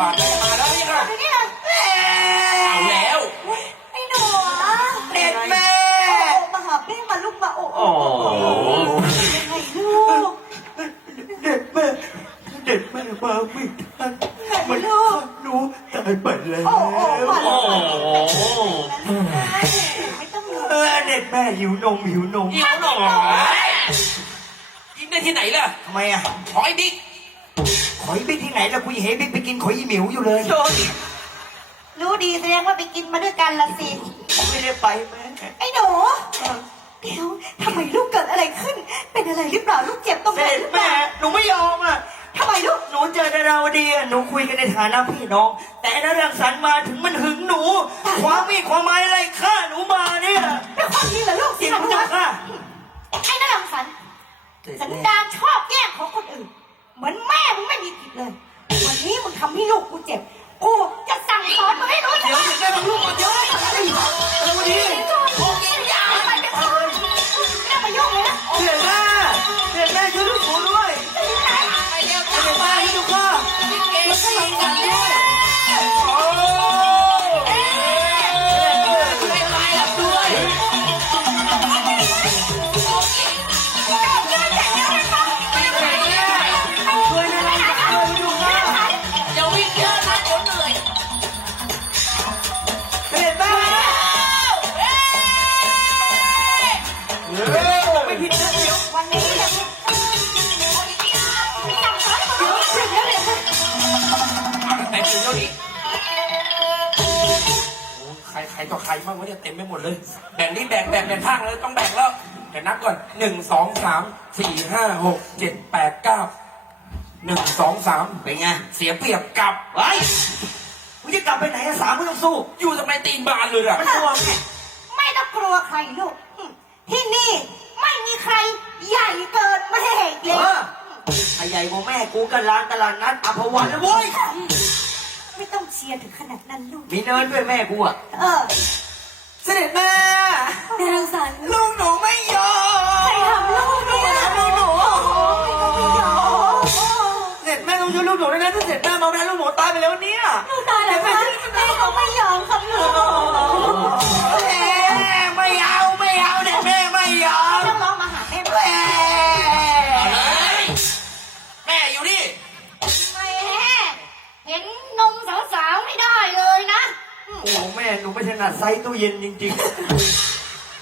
บาทแม่มาแล้วนี่ค่ะเดี๋ยวนี้เลยเอาแล้วไอ้หนูอะเด็ดแม่ โอ้มาหาแม่มาลูกมาโอ้โอ้ยังไงลูกเด็ดแม่เด็ดแม่มาไม่ทันไหนมันลูกหนูตายไปแล้วโอ้โอ้มาโอ้ลูกโหไม่ต้องห่วงเออเด็ดแม่หิวนมหิวนมหิวหน่อยกินได้ที่ไหนล่ะทำไมอะ ขอไอ้บิ๊ก ขอยบิ๊กที่ไหนแล้วกูยังเห็นบิ๊กไปกินขอยอีหมิวอยู่เลยโดนรู้ดีแสดงว่าไปกินมาด้วยกันละสิ ไม่ได้ไปแม่ไอ้หนูเดี๋ยวทำไมลูกเกิดอะไรขึ้น เป็นอะไรหรือเปล่าลูกเจ็บตรงไหนเด็ดหรือเปแม่ล่าหนูไม่ยอมอะ ทำไมลูกหนูเจอดาราวดีอะหนูคุยกันในฐานะพี่น้อง แต่นรังสรรค์มาถึงมันหึงหนู ความมีดความไม้อะไรฆ่าหนูมาเนี่ยเป็นความจริงเหรอลูกจริงสันพุทธดานค่ะไอ้นั่นรังสรรค์สันดานชอบแย่งของคนอื่น เหมือนแม่มึงไม่มีผิดเลยวันนี้มึงทำให้ลูกกูเจ็บกูจะสั่งสอนมึงให้รู้จัก เดี๋ยวถึงได้บรรลุก่อนเดี๋ยวนะดาราวดีโอ้ยอย่าไปเป็นคนไม่ต้องมายุ่งเลยนะเด็ดแม่เด็ดแม่ช่วยลูกหนูด้วยไปเร็วเด็ดแม่ให้ลูกค่ะ ต่อใครบ้างวะเนี่ยเต็มไปหมดเลย แบ่งนี่แบ่งแบ่งแบ่งข้างเลยต้องแบ่งแล้วเดี๋ยวนับก่อนหนึ่งสองสามสี่ห้าหกเจ็ดแปดเก้าหนึ่งสองสามเป็นไง เสียเปรียบกลับไว้มึงจะกลับไปไหนอะสามมึงต้องสู้อยู่ทำไมตีนบานเลยอะมันกลัวไงไม่ต้องกลัวใครลูก ที่นี่ไม่มีใครใหญ่เกินแม่เอเล็กอไอ้ใหญ่กว่าแม่กูกันลานตลาดนัดอภวันเลยเว้ย ไม่ต้องเชียร์ถึงขนาดนั้นลูก มีเนินด้วยแม่กูอะเออเสด็จแม่ นางสันลูกหนูไม่ยอมใครทำลูกเนี่ยลูกหนูโอ้เสด็จแม่ต้องช่วยลูกหนูด้วยนะถ้าเสด็จแม่มาไม่ได้ลูกหนูตายไปแล้วเนี่ยลูกตายแล้ว ไม่ถนัดไซส์ตู้เย็นจริง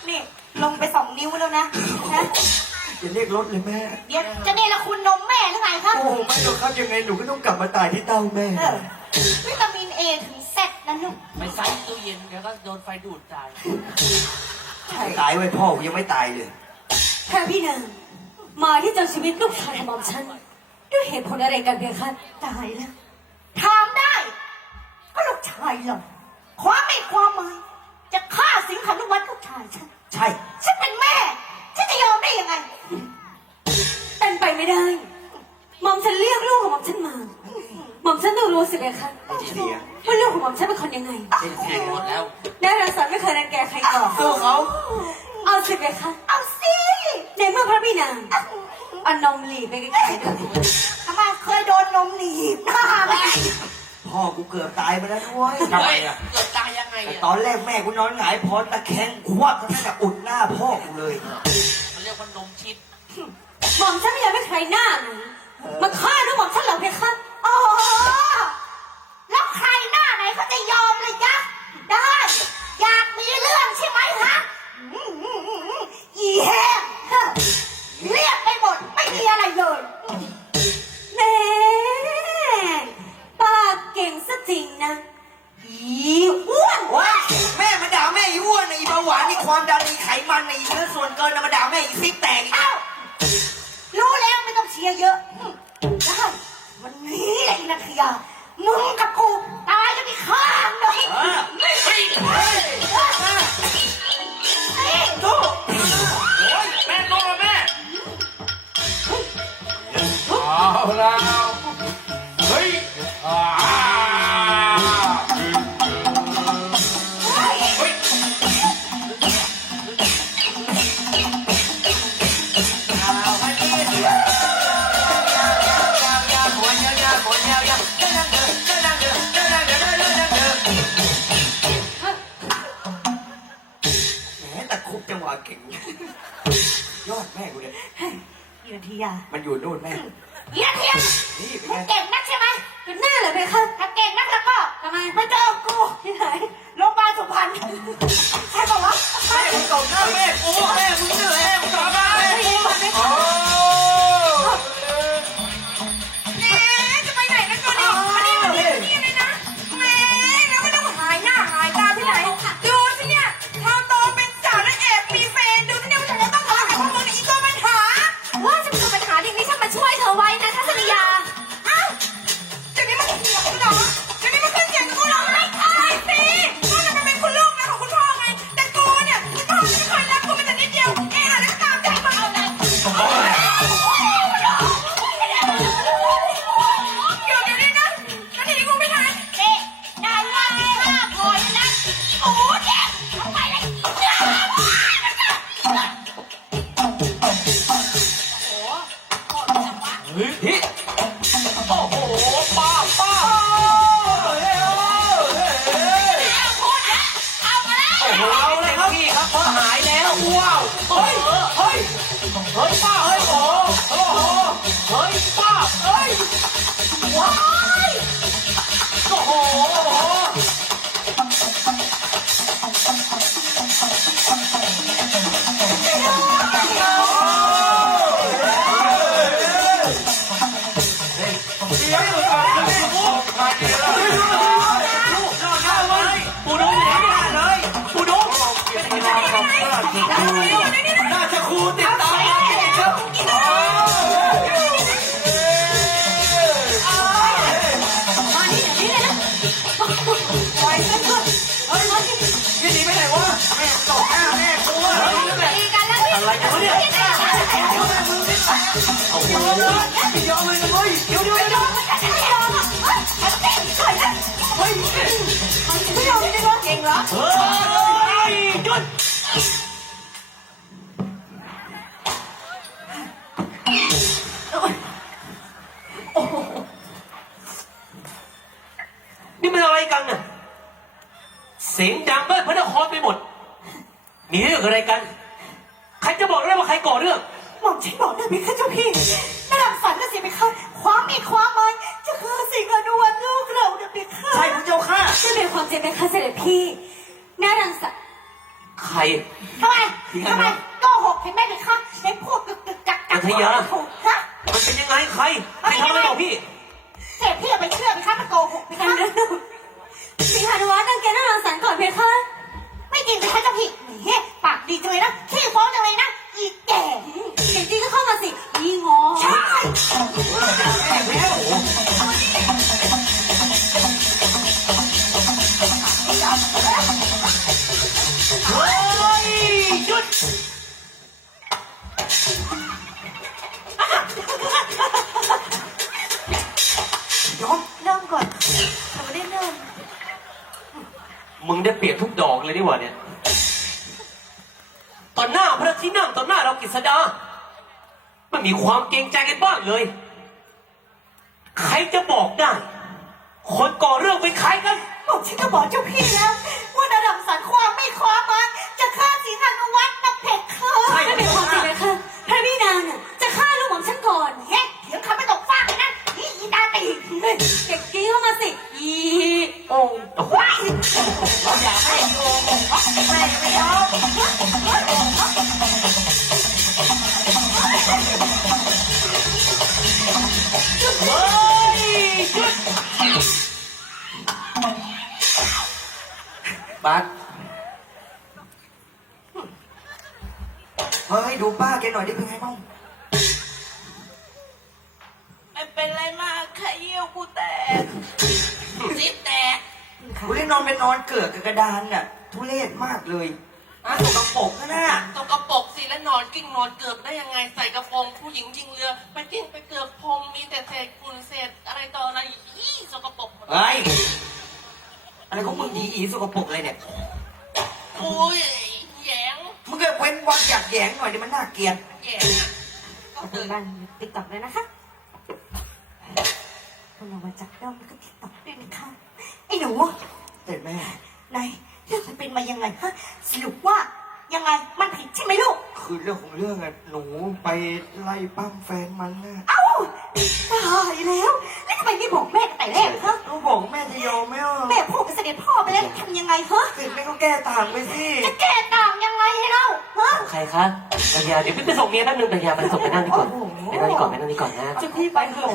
นี่ลงไปสองนิ้วแล้วนะนะๆอย่าเรียกรถเลยแม่ เดี๋ยวจะเนรคุณนมแม่หรือไงครับโอ้โหไม่หรอกครับยังไงหนูก็ต้องกลับมาตายที่เต้าแม่ เออวิตามินเอถึงเซตนะลูกไปใส่ตู้เย็นเดี๋ยวก็โดนไฟดูดตายตายไว้พ่อกูยังไม่ตายเลยพระพี่นางมาที่เจ้าชีวิตลูกชายของหม่อมฉันด้วยเหตุผลอะไรกันเพียงคะตายแล้วถามได้ ก็ลูกชายเรา ความไม่ความหมายจะฆ่าสิงหานุวัตลูกชายฉัน ใช่ ฉันเป็นแม่ ฉันจะยอมได้ยังไง เป็นไปไม่ได้ หม่อมฉันเรียกลูกของหม่อมฉันมา หม่อมฉันต้องรู้สิเพียงคะไอ้เสียว่าลูกของหม่อมฉันเป็นคนยังไงเป็นแทงหมดแล้ว ได้รังสรรค์ไม่เคยรังแกใครก่อนสู้เขาเอาสิเพียงคะเอาสิในเมื่อพระพี่นางเอานมหลีไปไกลๆด้วยทำไมเคยโดนนมหนีบหน้าไหม พ่อกูเกือบตายไปแล้วด้วย ทำไมอะเกิดตายยังไงแต่อะตอนแรกแม่กูนอนหงายพอตะแคงควักก็น่าจะอุดหน้าพ่อกูเลย มันเรียกว่านมชิด หม่อมฉันไม่อยากให้ใครหน้าไหนมาฆ่าลูกหม่อมฉันเหรอเพียงคะอ๋อแล้วใครหน้าไหนเขาจะยอมเลยจ๊ะได้ อยากมีเรื่องใช่ไหมฮ ล่าเฮ้ยอ่าเฮ้ยแหมตะคุจังหวะเก่ง ยอดแม่กูเนี่ย อยู่ที่ยมันอยู่นู่นแม่ อีนาทียานี่เป็นมึไงงเก่งนักใช่ไหมเป็นหน้าเหรอเพคะถ้าเก่งนักแล้วก็ทำไมมาเจอกูที่ไหนโรงพยาบาลสุพรรณใช่ปะวะแม่มึงตบหน้าแม่กูแม่มึงเหนื่อยแม่มึงตบหน้าแม่กู แล้าเฮ้ยเฮ้ยเฮ้ยป้าเฮ้ยโอ้โหโอ้โหเฮ้ยป้าเฮ้ยว้า น่าจะครูติดตามมาติดครับมานี่เดี๋ยวนี้เลยนะปล่อยฉันเถอะเฮ้ยมาที่ยี่หนีไปไหนวะแม่ตกหน้าแม่ตีกันแม่ยอมเลยนะเว้ยเดี๋ยวเดี๋ยวไม่เดี๋ยยวอะไม่ยอมอะเฮ้ยมันเต้นเฉยนะเฮ้ยไม่ยอมไม่ว่าเก่งเหรอเฮ้ย องอะไรกัน ใครจะบอกได้ว่าใครก่อเรื่อง หม่อมฉันบอกได้ไหมคะเจ้าพี่น่ารังสรรค์นะสิไหมคะความมีความหมายจะคือสิ่งอนุวัตลูกเราเนี่ยไหมคะใช่พระเจ้าค่ะจะเป็นความจริงไหมคะเสด็จพี่น่ารังสรรค์ใคร ทำไมทำไมโกหกเห็นไหมไหมคะไอ้พวกกึกกึกกักกักอัธยา ถูกฮะ มันเป็นยังไงใครใครทำอะไรบอกพี่ เสพพี่เอาไปเชื่อไหมคะมันโกหกไหมกันคะเรื่องพี่ฮานุวัฒน์ตั้งแกน่ารังสรรค์ก่อนเพคะ ไม่จริงเลยคะเจ้าพี่เฮ้ปากดีจังเลยนะขี้ฟ้องจังเลยนะ อีแก่เด็กดีก็เข้ามาสิ อีงอใช่เฮ้ยหยุด มึงได้เปรียบทุกดอกเลยนี่หว่าเนี่ยตอนหน้าพระที่นั่งตอนหน้าเรากฤษดาไม่มีความเกรงใจกันบ้างเลย ใครจะบอกได้ คนก่อเรื่องเป็นใครกัน ผมฉันก็บอกเจ้าพี่แล้ว ว่าระดับสันความไม่ความมันจะฆ่าสีนันวัฒ เป็นไรมากแค่เยี่ยวกูแตกซิปแตกกูได้นอนไปนอนเกือกกับกระดานน่ะ ทุเรศมากเลยอะสกปรกนะน่ะตกกระปรกสิแล้วนอนกิ้งนอนเกือกได้ยังไงใส่กระโปรงผู้หญิงยิงเรือ ไปกิ้งไปเกือกพรมมีแต่เศษฝุ่นเศษอะไรต่ออะไรอี้สกปรกหมดเฮ้ยอะไรของมึงดีอีสกปรกเลยเนี่ย โอ้ยแหยงมึงก็เว้นวักอยากแหยงหน่อยดิมันน่าเกลียด แหยงอะก็ปัจตื่จุนบันติ๊กต็อกเลยนะคะ คุณลงมาจากด้อมแล้วก็ติ๊กต็อกด้วยนะคะไอ้หนูเสร็จแม่นายเรื่องมันเป็นมายังไงฮะสรุปว่ายังไงมันผิดใช่ไหมลูก คือเรื่องของเรื่องอะหนูไปไล่ปั้มแฟนมันนะเอ้าตายแล้ว แล้วทำไมไม่บอกแม่ตั้งแต่แรกฮะหนูบอกแม่จะยอมไหมอะแม่พูดกับเสด็จพ่อไปแล้วทำยังไงฮะเสร็จแม่ก็แก้ต่างไปสิจะแก้ต่างยังไงเล่าฮะใครคะปัญญาเดี๋ยวพี่ไปส่งเมียแป๊บนึงปัญญาไปส่งไปนั่งนี่ก่อนไปนั่งนี่ก่อนไปนั่งนี่ก่อนนะ จะพี่ไปเถอะ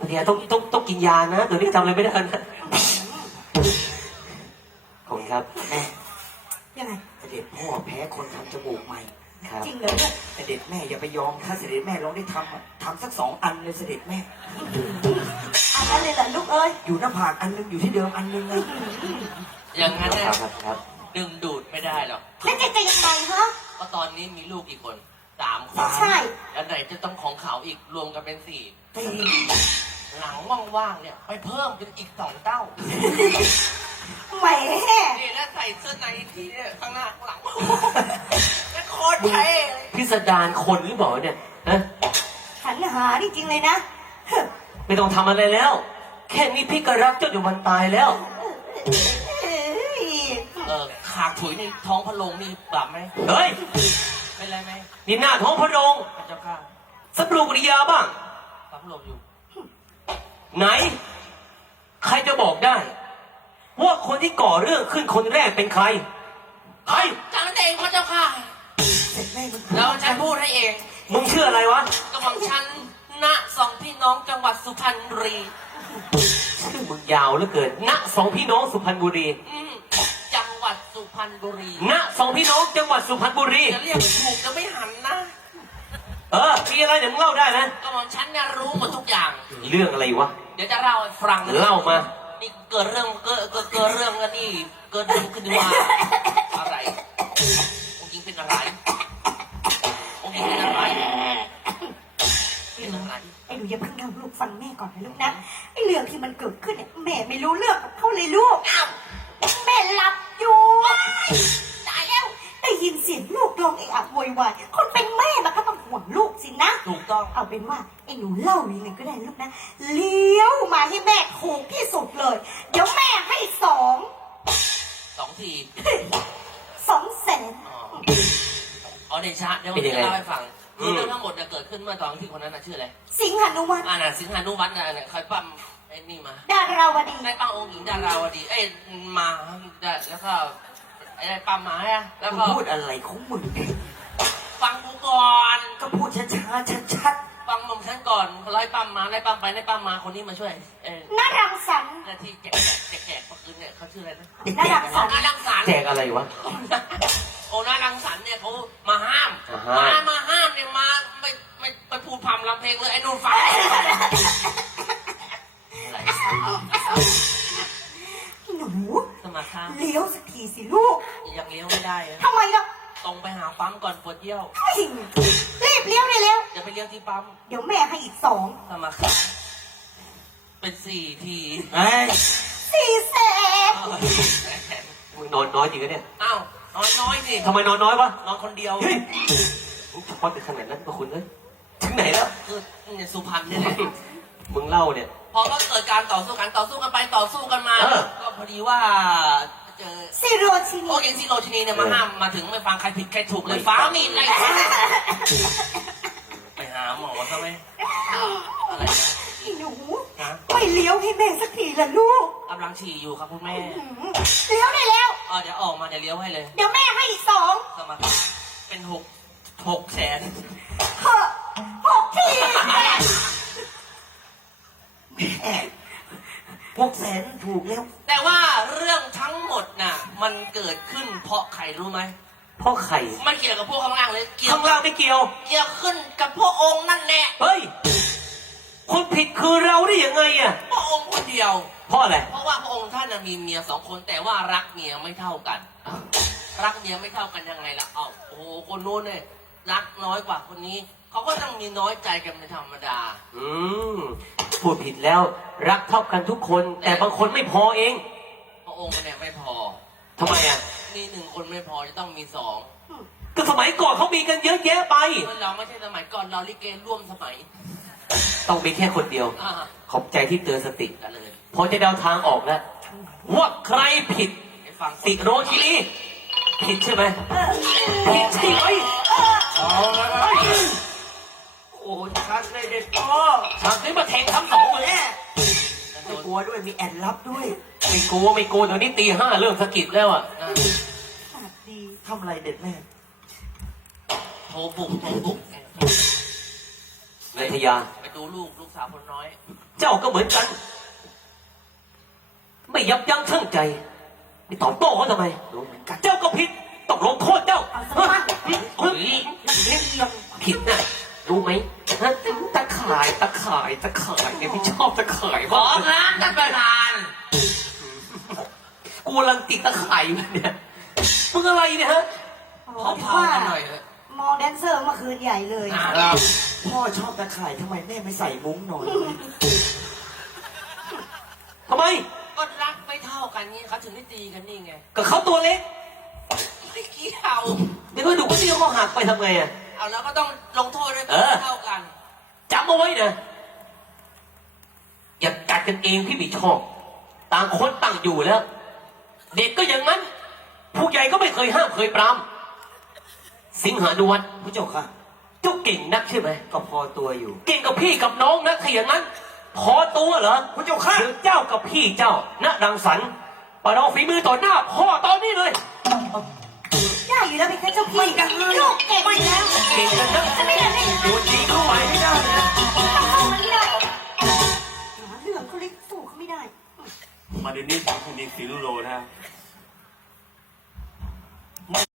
ปัญญาต้องต้องต้องกินยานะเดี๋ยวนี้จำอะไรไม่ได้นะขอบคุณครับแม่ยังไงเสด็จพ่อแพ้คนทำจมูกใหม่ครับจริงเหรอเนี่ยเสด็จแม่อย่าไปยอมถ้าเสด็จแม่ลองได้ทำอะทำสักสองอันเลยเสด็จแม่ อันนั้นเลยเหรอลูกเอ้ยอยู่หน้าผากอันนึงอยู่ที่เดิมอันนึงนะอย่างนั้นเนี่ยครับครับครับ ดึงดูดไม่ได้หรอกแล้วจะจะยังไงฮะ เพราะตอนนี้มีลูกกี่คนสามคนใช่ แล้วไหนจะต้องของเขาอีกรวมกันเป็นสี่ตี หลังว่างๆเนี่ย ไปเพิ่มเป็นอีกสองเต้าแหมนี่แล้วใส่เสื้อในทีเนี่ยข้างหน้าข้างหลังแล้วโคตรเท่เลยพิสดารคนหรือเปล่าเนี่ยฮะฉันหาจริงๆเลยนะเฮ้ยไม่ต้องทำอะไรแล้ว แค่นี้พี่ก็รักเจ้าอยู่วันตายแล้ว เอ้ยเออขากถุยในท้องพระโรงนี่ปรับไหมเฮ้ย เป็นไรไหมนี่หน้าท้องพระโรงพระเจ้าข้าสับรูปริยาบ้างพระพระโรงอยู่ ไหน ใครจะบอกได้ ว่าคนที่ก่อเรื่องขึ้นคนแรกเป็นใคร ใครจังเองพระเจ้าข้าเสร็จแม่มันแล้วฉันพูดให้เอง มึงชื่ออะไรวะกำลังฉันณสองพี่น้องจังหวัดสุพรรณบุรีชื่อมึงยาวเหลือเกินณสองพี่น้องสุพรรณบุรีอืมจังหวัดสุพรรณบุรีณสองพี่น้องจังหวัดสุพรรณบุรี จะเรียกถูกจะไม่หันนะ เออมีอะไรเดี๋ยวมึงเล่าได้นะกำลังฉันเนี่ยรู้หมดทุกอย่าง เรื่องอะไรวะ เดี๋ยวจะเล่าให้ฟังเล่ามา นี่เกิดเรื่องเกิดเกิดเกิดเรื่องกันนี่เกิดเรื่องขึ้นมาอะไรองค์หญิงเป็นอะไรองค์หญิงเป็นอะไรเป็นอะไร ไอ้หนูอย่าเพิ่งเล่าลูกฟังแม่ก่อนนะลูกนะไอ้เรื่องที่มันเกิดขึ้นเนี่ยแม่ไม่รู้เรื่องกับเขาเลยลูกอ้าวแม่หลับอยู่ เอาเป็นว่าไอ้หนูเล่ายังไงก็ได้ลูกนะเลี้ยวมาให้แม่ถูกที่สุดเลย เดี๋ยวแม่ให้สองสองทีสองแสนอ๋ออ๋อเดชะเดี๋ยวผเป็นมยังจะไงเล่าให้ฟังคือมเรื่องทั้งหมดเนี่ยเกิดขึ้นเมื่อตอนที่คนนั้นน่ะชื่ออะไรสิงหานุวัฒน์อ่าน่ะสิงหานุวัฒน์น่ะเนี่ยคอยปั้มไอ้นี่มาดาราวดีได้ปั้มองค์หญิงดาราวดีเอ้ยมาได้แล้วก็ไอ้ได้ปั้มมาฮะแล้วมึก็งพูดอะไรของมึงเนี่ยฟังกูก่อน ก็พูดช้าๆชัด ฟังมุมฉันก่อนไล่ปั้มมาไล่ปั้มไปไล่ปั้มมาคนนี้มาช่วยเอ้ยนารังสรรค์หน้าที่แจกแจกแจกเมื่อคืนเนี่ยเขาชื่ออะไรนะๆเด็กน่าแก่รักนะสัอ๋อนารังสรรค์แจกอะไรวะ โอ้นารังสรรค์เนี่ยเขามาห้ามอ่าฮะ มามาห้ามเนี่ยมาไม่ไม่ไปพูดพร่ำรำเพลงเลยไอ้นู่นฟังอะไรหนูสมัครค่ะเลี้ยวสักทีสิลูกยังเลี้ยวไม่ได้อะทำไมล่ะตรงไปหาปั๊มก่อนปวดเยี่ยว เฮ้ยรี ที่ปั๊มเดี๋ยวแม่ให้อีกสองสมัครค่ะเป็นสี่ทีเอ้ยสี่แสนอ้าวมึงนอนน้อยจริงนะเนี่ยอ้าวน้อยน้อยสิทำไมนอนน้อยวะนอนคนเดียวเฮ้ยมึงพอถึงขนาดนั้นก็คุณเอ้ยถึงไหนแล้วคือเนี่ยสุพรรณเนี่ยแหละมึงเล่าเนี่ย พอก็เกิดการต่อสู้กันต่อสู้กันไปต่อสู้กันมา เออ ก็พอดีว่าเจอซิโรชินีโอเคซิโรชินีเนี่ยมาห้ามมาถึงไม่ฟังใครผิดใครถูกเลยฟ้ามีดไล่ไป หาหมอซะไหมอะไรนะไอ้หนูฮะไม่เลี้ยวให้แม่สักทีละลูกกำลังฉี่อยู่ครับคุณแม่หืมเลี้ยวได้แล้วเออเดี๋ยวออกมาเดี๋ยวเลี้ยวให้เลยเดี๋ยวแม่ให้อีกสองสมัครเป็นหกหกแสนเฮ้อหกทีพวกแสนถูกแล้วแต่ว่าเรื่องทั้งหมดน่ะ มันเกิดขึ้นเพราะใครรู้ไหม พ่อไข่มันเกี่ยวกับพวกข้างล่างเลยเกี่ยวข้างล่างไม่เกี่ยว เกี่ยวขึ้นกับพวกองค์นั่นแหละเฮ้ย คนผิดคือเราได้ยังไงอะพระองค์คนเดียว เพราะอะไร เพราะว่าพระองค์ท่านน่ะมีเมียสองคนแต่ว่ารักเมียไม่เท่ากัน รักเมียไม่เท่ากันยังไงล่ะเอ้าโอ้โหคนนู้นเนี่ยรักน้อยกว่าคนนี้ เขาก็ต้องมีน้อยใจกันเป็นธรรมดา อืมพูดผิดแล้วรักเท่ากันทุกคน แต่บางคนไม่พอเอง พระองค์เนี่ยไม่พอทำไมอะ นี่หนึ่งคนไม่พอจะต้องมีสองก็สมัยก่อนเขามีกันเยอะแยะไปเมื่อเราไม่ใช่สมัยก่อนเราลิเกร่วมสมัยต้องมีแค่คนเดียว อ่าขอบใจที่เตือนสติกันเลยพอจะเดาทางออกแล้วว่าใครผิดให้ฟังสิโรชินีผิดใช่ไหมผิดใช่ไหมเอาละครับโอ้ชัดเลยเด็ดพ่อฉากนี้มาแทงทั้งสองเลยแม่ไม่กลัวด้วยมีแอนลับด้วยไม่กลัวไม่กลัวเดี๋ยวนี้ตีห้าเริ่มสะกิดแล้วอะ ดีทำอะไรเด็ดแม่โทรบุกโทรบุกนายทยาไปดูลูกลูกสาวคนน้อย เจ้าก็เหมือนกัน ไม่ยับยั้งชั่งใจไม่ตอบโต้เขาทำไม เจ้าก็ผิดต้องลงโทษเจ้าเอาสมัครเฮ้ยผิดนะรู้ไหมฮะตะข่ายตะข่ายตะข่ายเนี่ยพี่ชอบตะข่ายขอมากครับท่านประธาน กูกำลังติดตะข่ายอยู่เนี่ยมึงอะไรเนี่ยฮะขอพากันหน่อยเถอะมองแดนเซอร์เมื่อคืนใหญ่เลยครับพ่อชอบตะข่ายทำไมแม่ไม่ใส่มุ้งนอนทำไม ก็รักไม่เท่ากันนี่เขาถึงได้ตีกันนี่ไงก็เขาตัวเล็กไม่เกี่ยวเดี๋ยวก็ดูก็เดียวเขาหักไปทำไงอะ เอาแล้วก็ต้องลงโทษด้วยเออเท่ากันจำเอาไว้นะอย่ากัดกันเองพี่ไม่ชอบ ต่างคนต่างอยู่แล้ว เด็กก็อย่างนั้น ผู้ใหญ่ก็ไม่เคยห้ามเคยปราม สิงหานุวัฒน์ผู้เจ้าค่ะเจ้าเก่งนักใช่ไหม ก็พอตัวอยู่ เก่งกับพี่กับน้องนักถ้าอย่างนั้น พอตัวเหรอผู้เจ้าค่ะเดี๋ยวเจ้ากับพี่เจ้าณรังสรรค์ประลองฝีมือต่อหน้าพ่อตอนนี้เลย ได้อยู่แล้วเป็นแค่เจ้าพี่กันลูกเก่งอยู่แล้วเก่งกันนะจะไม่ได้ได้ยังไงตัวจริงเข้าไปไม่ได้นะ ต้อง มาเดี๋ยวนี้ผมคุณยิงสีลูโลนะ